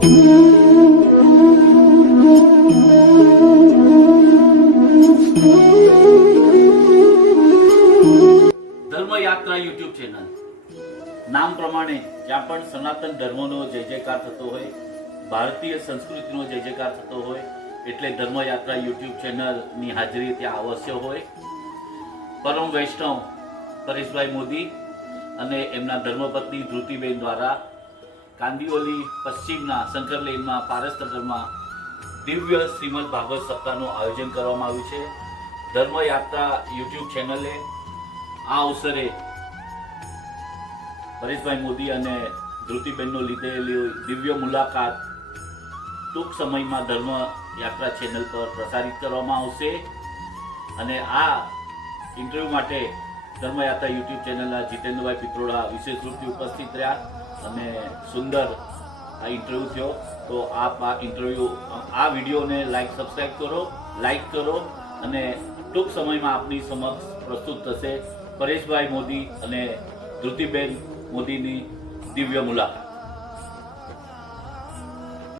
ધર્મયાત્રા YouTube channel નામ પ્રમાણે જ્યાં પણ સનાતન ધર્મનો જય જયકાર થતો હોય, ભારતીય સંસ્કૃતિનો જય જયકાર થતો હોય, એટલે ધર્મયાત્રા યુટ્યુબ ચેનલની હાજરી ત્યાં અવશ્ય હોય. પરમ વૈષ્ણવ પરેશભાઈ મોદી અને એમના ધર્મપત્ની ધૃતિબેન દ્વારા કાંદિવલી પશ્ચિમના શંકરલેનમાં પારસનગરમાં દિવ્ય શ્રીમદ ભાગવત સપ્તાહનું આયોજન કરવામાં આવ્યું છે. ધર્મયાત્રા યુટ્યુબ ચેનલે આ અવસરે પરેશભાઈ મોદી અને ધૃતિબેનનો લીધેલી દિવ્ય મુલાકાત ટૂંક સમયમાં ધર્મયાત્રા ચેનલ પર પ્રસારિત કરવામાં આવશે. અને આ ઇન્ટરવ્યૂ માટે ધર્મયાત્રા યુટ્યુબ ચેનલના જીતેન્દ્રભાઈ પિત્રોડા વિશેષ રૂપથી ઉપસ્થિત રહ્યા અને સુંદર આ ઇન્ટરવ્યૂ થયો. તો આપ આ વિડીયોને લાઈક કરો અને ટૂંક સમયમાં આપની સમક્ષ પ્રસ્તુત થશે પરેશભાઈ મોદી અને ધૃતિબેન મોદીની દિવ્ય મુલાકાત.